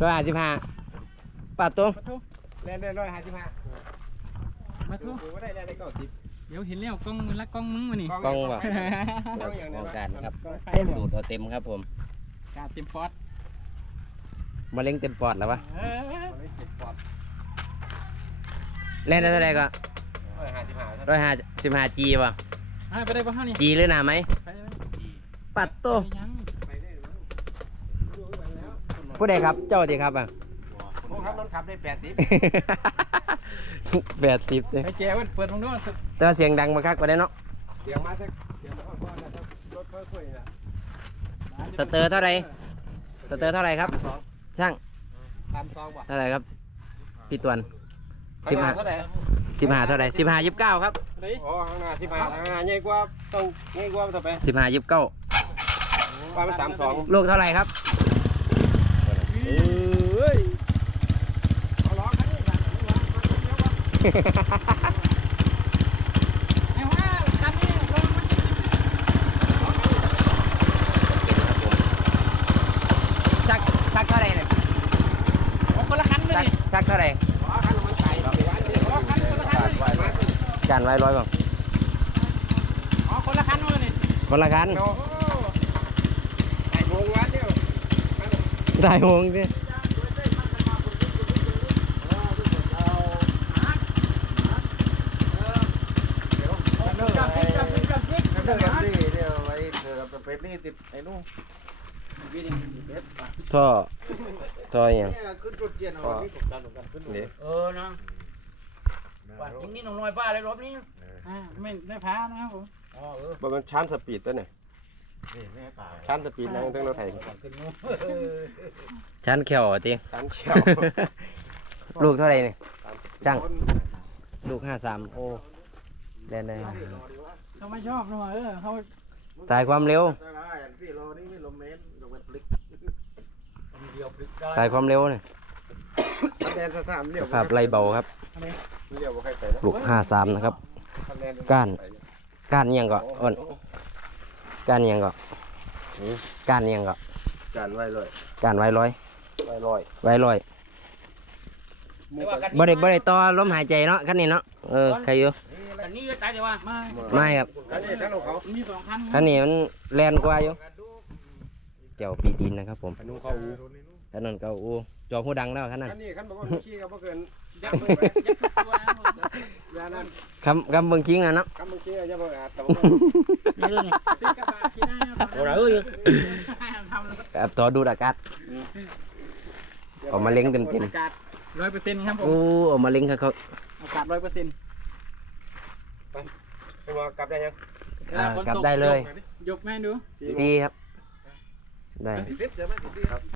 ร้อยห้าสิบห้าปาดตัวมาทุแล่นได้ร้อยห้าสิบห้ามาทุกูก็ได้แล่นได้เก้าสิบเดี๋ยวเห็นแล้วกล้องมือละกล้องมึงมานี่กล้องว่ะกล้องอย่างกเดีล้ยวองการครับกล้องไฟดูดเอาเต็มครับผมกาดเต็มปอดมะเร็งเต็มปอดแล้ววะเออมันไม่เจ็บปอดเล่นได้เท่าไหร่ก็ร้อยห้าสิบห้าร้อยห้าสิบห้าจีป่ะอะไปได้ปะฮะนี่จีหรือหนาไหมไปได้ไหมปัดตัว ไปยัง ไปได้หรือมั้งดูกันแล้ว ผู้ใดครับ เจ้าดีครับอะโอ้ครับรถขับได้แปดสิบแปดสิบเลยไปแจ้วเปิดมึงด้วยแต่ว่าเสียงดังมาคักกว่าได้เนาะ เสียงมาสักเสียงมาก่อนนะครับรถค่อยๆนะสเตอร์เท่าไหร่สเตอร์เท่าไหร่ครับสองช่างสามสองป่ะเท่าไหร่ครับ พี่ตวนสิบห้าเท่าไหร่สิบห้าเท่าไหร่สิบห้ายี่สิบเก้าครับเฮ้ยโอ้ข้างหน้าสิบห้าข้างหน้าใหญ่กว่าต้องใหญ่กว่าต่อไปสิบห้ายี่สิบเก้าว่ามันสามสองลูกเท่าไหร่ครับ เอ้ยเอาล้อคันนี้ก่อนเอาล้อคันนี้ก่อนไอ้ว่าตามนี้ลงมันชักชักเท่าไหร่เนี่ยคนละคันเลยชักนี่ชักเท่าไหร่ล้อคันไก่เดี๋ยวอันนี้ล้อคันคนละคันเลยมาสิจานไว้ร้อยบ้างอ๋อคนละคันเลย คนละคัน โอ้ไก่โมงวันเดียว ได้วงสิจับพริกจับพริกจับพริกเรื่องแบบนี้เดี๋ยวไว้เดี๋ยวเราไปนี่ติดไอ้นู่นท่อท่ออหย่างเนี่ยขึ้นจุดเกียร์เอาที่ตกกันตกกันขึ้นนี่เออนะว่ายิงนี่หนุ่มน้อยป้าเลยรถนี้อ่าไม่ได้พานะครับผมบ่มันชานสปีดตัวเนี่ย ชานสปีดนั่งทั้งรถไถชั้นแขวติชานเขียวลูกเท่าไหร่เนี่ยช่างลูกห้าสามโอ้แดนได้เขาไม่ชอบนะเออเขาสายความเร็วพี่รอนี่ไม่ลมเมนลงไปพลิกเดียวพริกสายความเร็วเนี่ยคะแนนสามเลี้ยวภาพไรเบาครับเลี้ยวบ่ใครไปนะลูกห้าสามนะครับคะแนนก้าน ก้านอิหยังก็อ่อน ก้านอิหยังก็ก้านอิหยังก็การไว้เลยก้านไว้ร้อย ไว้ลอยไว้ร้อยบ่ได้บ่ได้ต่อลมหายใจเนาะคันนี้เนาะเออใครอยู่อันนี้ก็ตายแต่ว่าไม่ไม่ครับอันนี้ทั้งของเขามีสองคันคันนี้มันแลนกว่าอยู่เกี่ยวปีดินนะครับผมอันนู้นเขาอูถนนเก่าอูจอผู้ดังแล้วคันนั้นอันนี้คันบอกว่ามีขี้ก็บ่เกินยัดมือไปยัดทุกตัว นะผมยานั้นคำคำเบิ่งคิงอะเนาะคันบางขี้ก็จะบ่อาจแต่ว่านี่เลยนี่ซื้อกระบะที่ได้นะโอ้ยเอ้ยทำแล้วก็แบบต่อดูดอากาศเอามาเล็งเต็มอากาศร้อยเปอร์เซ็นต์ครับผๆมอู้เอามาเล็งเขาเขาอากาศร้อยเปอร์เซ็นต์ไปว่ากลับได้ยังอ่ากลับได้เลย ยกแม่ดูซีครับ ได้